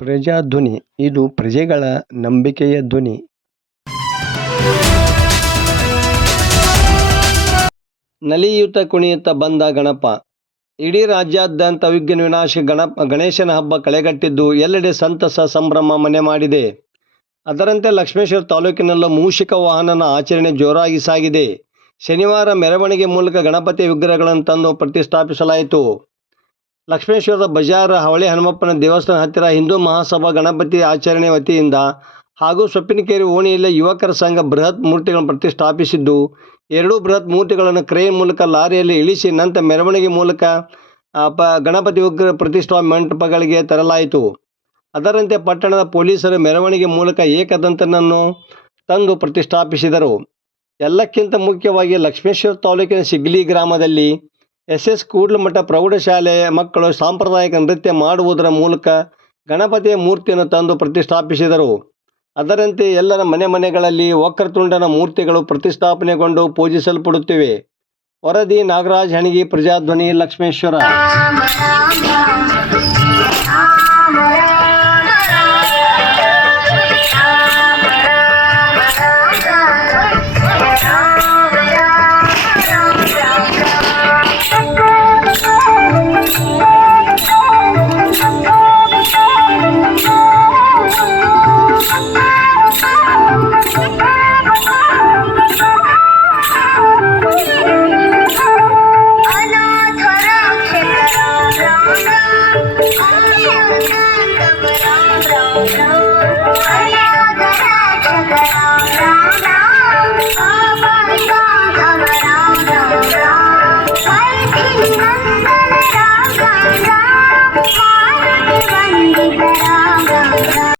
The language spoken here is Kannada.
ಪ್ರಜಾಧ್ವನಿ ಇದು ಪ್ರಜೆಗಳ ನಂಬಿಕೆಯ ಧ್ವನಿ. ನಲಿಯುತ್ತ ಕುಣಿಯುತ್ತ ಬಂದ ಗಣಪ. ಇಡೀ ರಾಜ್ಯಾದ್ಯಂತ ವಿಘ್ನ ವಿನಾಶಕ ಗಣೇಶನ ಹಬ್ಬ ಕಳೆಗಟ್ಟಿದ್ದು ಎಲ್ಲೆಡೆ ಸಂತಸ ಸಂಭ್ರಮ ಮನೆ ಮಾಡಿದೆ. ಅದರಂತೆ ಲಕ್ಷ್ಮೇಶ್ವರ ತಾಲೂಕಿನಲ್ಲೂ ಮೂಷಿಕ ವಾಹನನ ಆಚರಣೆ ಜೋರಾಗಿ ಸಾಗಿದೆ. ಶನಿವಾರ ಮೆರವಣಿಗೆ ಮೂಲಕ ಗಣಪತಿ ವಿಗ್ರಹಗಳನ್ನು ತಂದು ಪ್ರತಿಷ್ಠಾಪಿಸಲಾಯಿತು. ಲಕ್ಷ್ಮೇಶ್ವರದ ಬಜಾರ್ ಹವಳಿ ಹನುಮಪ್ಪನ ದೇವಸ್ಥಾನ ಹತ್ತಿರ ಹಿಂದೂ ಮಹಾಸಭಾ ಗಣಪತಿ ಆಚರಣೆ ವತಿಯಿಂದ ಹಾಗೂ ಸೊಪ್ಪಿನಕೇರಿ ಓಣಿಯಲ್ಲಿ ಯುವಕರ ಸಂಘ ಬೃಹತ್ ಮೂರ್ತಿಗಳನ್ನು ಪ್ರತಿಷ್ಠಾಪಿಸಿದ್ದು, ಎರಡೂ ಬೃಹತ್ ಮೂರ್ತಿಗಳನ್ನು ಕ್ರೇನ್ ಮೂಲಕ ಲಾರಿಯಲ್ಲಿ ಇಳಿಸಿ ನಂತರ ಮೆರವಣಿಗೆ ಮೂಲಕ ಗಣಪತಿ ವಿಗ್ರಹ ಪ್ರತಿಷ್ಠಾ ಮಂಟಪಗಳಿಗೆ ತರಲಾಯಿತು. ಅದರಂತೆ ಪಟ್ಟಣದ ಪೊಲೀಸರು ಮೆರವಣಿಗೆ ಮೂಲಕ ಏಕದಂತನನ್ನು ತಂದು ಪ್ರತಿಷ್ಠಾಪಿಸಿದರು. ಎಲ್ಲಕ್ಕಿಂತ ಮುಖ್ಯವಾಗಿ ಲಕ್ಷ್ಮೇಶ್ವರ ತಾಲೂಕಿನ ಸಿಗ್ಲಿ ಗ್ರಾಮದಲ್ಲಿ ಎಸ್ ಕೂಡ್ಲಮಠ ಪ್ರೌಢಶಾಲೆಯ ಮಕ್ಕಳು ಸಾಂಪ್ರದಾಯಿಕ ನೃತ್ಯ ಮಾಡುವುದರ ಮೂಲಕ ಗಣಪತಿಯ ಮೂರ್ತಿಯನ್ನು ತಂದು ಪ್ರತಿಷ್ಠಾಪಿಸಿದರು. ಅದರಂತೆ ಎಲ್ಲರ ಮನೆಗಳಲ್ಲಿ ವಕ್ರತುಂಡನ ಮೂರ್ತಿಗಳು ಪ್ರತಿಷ್ಠಾಪನೆಗೊಂಡು ಪೂಜಿಸಲ್ಪಡುತ್ತಿವೆ. ವರದಿ ನಾಗರಾಜ್ ಹಣಗಿ, ಪ್ರಜಾಧ್ವನಿ, ಲಕ್ಷ್ಮೇಶ್ವರ. Ram